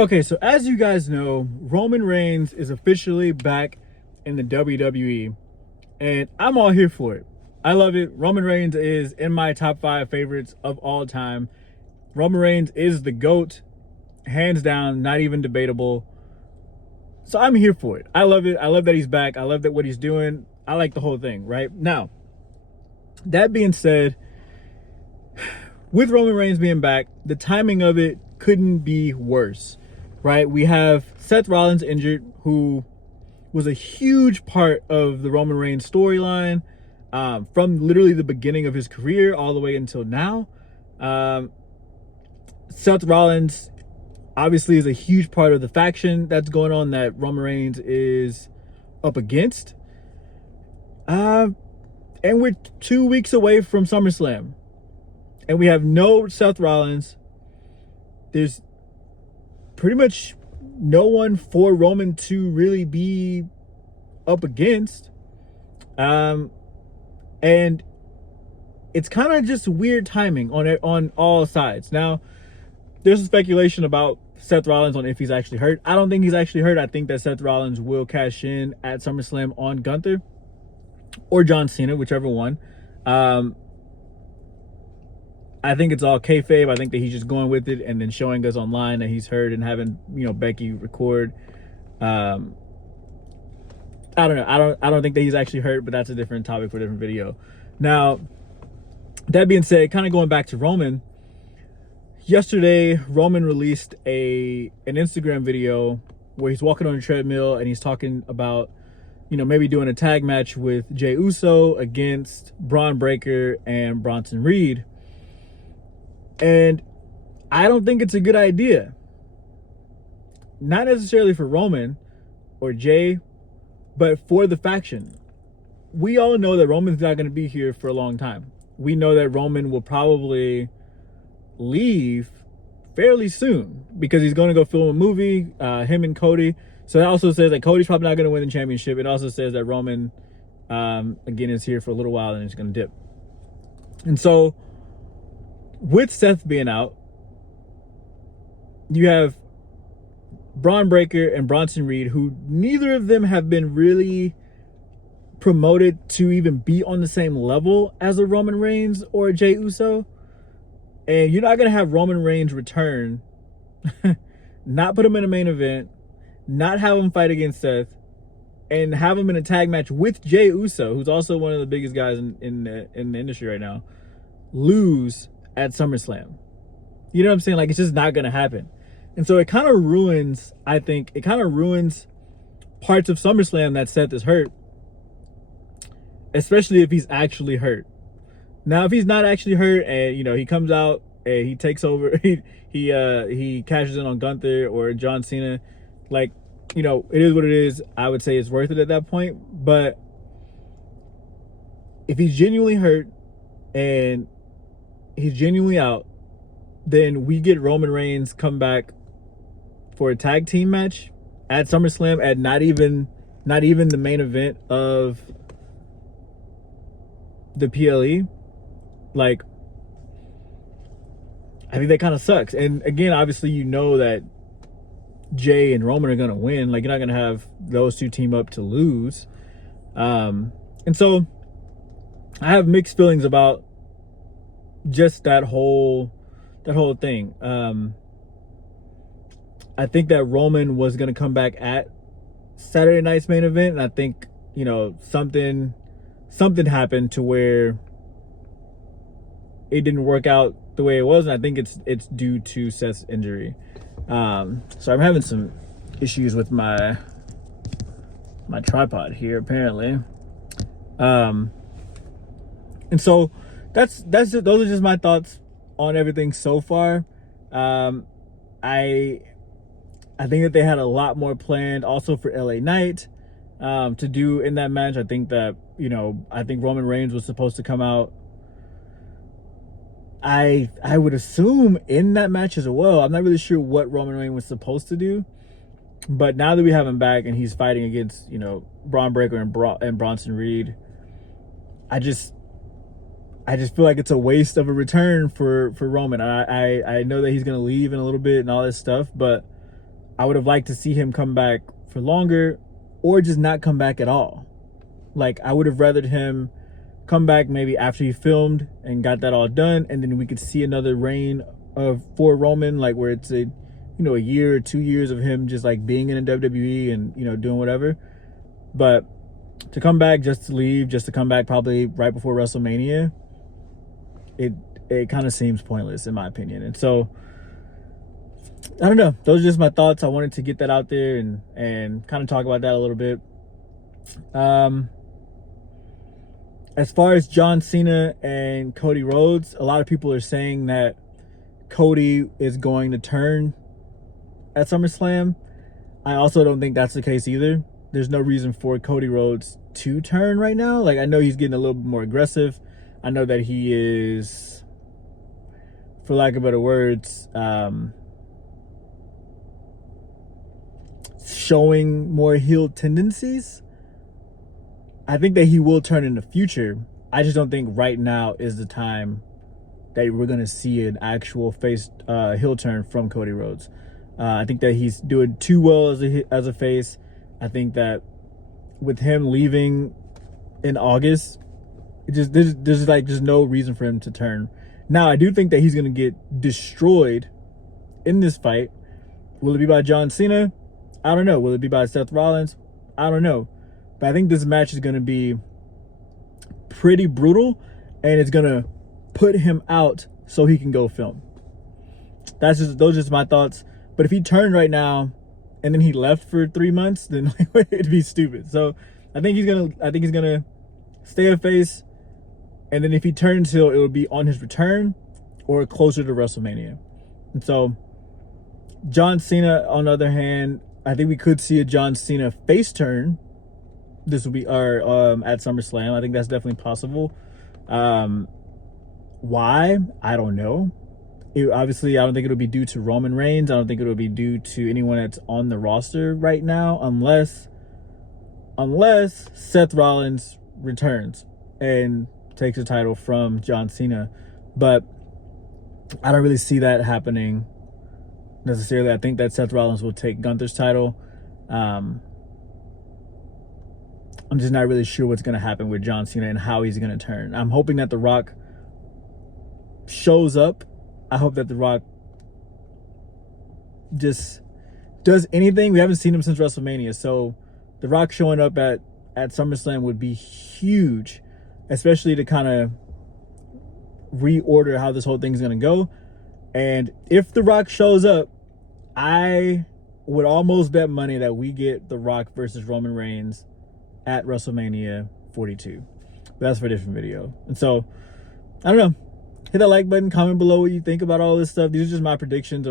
Okay, so as you guys know, Roman Reigns is officially back in the WWE, and I'm all here for it. I love it. Roman Reigns is in my top 5 favorites of all time. Roman Reigns is the GOAT, hands down, not even debatable. So I'm here for it. I love it. I love that he's back. I love that what he's doing. I like the whole thing, right? Now, that being said, with Roman Reigns being back, the timing of it couldn't be worse, right? We have Seth Rollins injured, who was a huge part of the Roman Reigns storyline from literally the beginning of his career all the way until now. Seth Rollins obviously is a huge part of the faction that's going on that Roman Reigns is up against. And we're 2 weeks away from SummerSlam. And we have no Seth Rollins. There's pretty much no one for Roman to really be up against. And it's kind of just weird timing on all sides. Now, there's speculation about Seth Rollins on if he's actually hurt. I don't think he's actually hurt. I think that Seth Rollins will cash in at SummerSlam on Gunther or John Cena, whichever one. I think it's all kayfabe. I think that he's just going with it and then showing us online that he's hurt and having, Becky record. I don't know. I don't think that he's actually hurt, but that's a different topic for a different video. Now, that being said, kind of going back to Roman, yesterday Roman released an Instagram video where he's walking on a treadmill and he's talking about, maybe doing a tag match with Jey Uso against Braun Breaker and Bronson Reed. And I don't think it's a good idea. Not necessarily for Roman or Jay, but for the faction. We all know that Roman's not going to be here for a long time. We know that Roman will probably leave fairly soon because he's going to go film a movie, him and Cody. So that also says that Cody's probably not going to win the championship. It also says that Roman, again, is here for a little while and he's going to dip. And so, with Seth being out, you have Braun Breaker and Bronson Reed, who neither of them have been really promoted to even be on the same level as a Roman Reigns or a Jey Uso. And you're not going to have Roman Reigns return, not put him in a main event, not have him fight against Seth, and have him in a tag match with Jey Uso, who's also one of the biggest guys in the industry right now, lose at SummerSlam. You know what I'm saying? Like, it's just not going to happen. And so it kind of ruins, I think, parts of SummerSlam that Seth is hurt, especially if he's actually hurt. Now, if he's not actually hurt and, he comes out and he takes over, he cashes in on Gunther or John Cena, like, it is what it is. I would say it's worth it at that point. But if he's genuinely hurt and he's genuinely out, then we get Roman Reigns come back for a tag team match at SummerSlam at not even the main event of the PLE. Like, I think that kind of sucks. And again, obviously, that Jay and Roman are going to win. Like, you're not going to have those two team up to lose. And so I have mixed feelings about just that whole thing. I think that Roman was going to come back at Saturday night's main event, and I think something happened to where it didn't work out the way it was, and I think it's due to Seth's injury. So I'm having some issues with my tripod here apparently. And so those are just my thoughts on everything so far. I think that they had a lot more planned also for LA Knight to do in that match. I think that, I think Roman Reigns was supposed to come out, I would assume, in that match as well. I'm not really sure what Roman Reigns was supposed to do, but now that we have him back and he's fighting against, Braun Breaker and Bronson Reed, I just feel like it's a waste of a return for Roman. I know that he's going to leave in a little bit and all this stuff, but I would have liked to see him come back for longer, or just not come back at all. Like, I would have rathered him come back maybe after he filmed and got that all done, and then we could see another reign for Roman, like where it's a year or 2 years of him just like being in the WWE and doing whatever. But to come back just to leave, just to come back probably right before WrestleMania, it kind of seems pointless in my opinion. And so I don't know, those are just my thoughts. I wanted to get that out there and kind of talk about that a little bit. As far as John Cena and Cody Rhodes, a lot of people are saying that Cody is going to turn at SummerSlam. I also don't think that's the case either. There's no reason for Cody Rhodes to turn right now. Like, I know he's getting a little bit more aggressive. I know that he is, for lack of better words, showing more heel tendencies. I think that he will turn in the future. I just don't think right now is the time that we're going to see an actual face heel turn from Cody Rhodes. I think that he's doing too well as a face. I think that with him leaving in August, there's no reason for him to turn. Now, I do think that he's going to get destroyed in this fight. Will it be by John Cena? I don't know. Will it be by Seth Rollins? I don't know. But I think this match is going to be pretty brutal, and it's going to put him out so he can go film. Those are just my thoughts. But if he turned right now and then he left for 3 months, then it'd be stupid. So I think he's gonna stay a face, and then if he turns heel, it will be on his return or closer to WrestleMania. And so John Cena, on the other hand, I think we could see a John Cena face turn. This will be at SummerSlam. I think that's definitely possible. Why? I don't know. Obviously, I don't think it'll be due to Roman Reigns. I don't think it'll be due to anyone that's on the roster right now, unless Seth Rollins returns and takes the title from John Cena. But I don't really see that happening necessarily. I think that Seth Rollins will take Gunther's title. I'm just not really sure what's going to happen with John Cena and how he's going to turn. I'm hoping that The Rock shows up. I hope that The Rock just does anything. We haven't seen him since WrestleMania. So The Rock showing up at SummerSlam would be huge, especially to kind of reorder how this whole thing's going to go. And if The Rock shows up, I would almost bet money that we get The Rock versus Roman Reigns at WrestleMania 42. But that's for a different video. And so, I don't know. Hit that like button, comment below what you think about all this stuff. These are just my predictions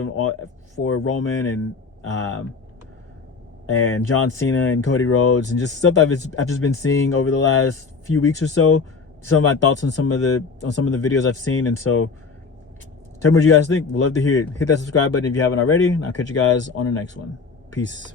for Roman and John Cena and Cody Rhodes, and just stuff I've just been seeing over the last few weeks or so. Some of my thoughts on some of the videos I've seen. And so tell me what you guys think. We'd love to hear it. Hit that subscribe button if you haven't already, and I'll catch you guys on the next one. Peace.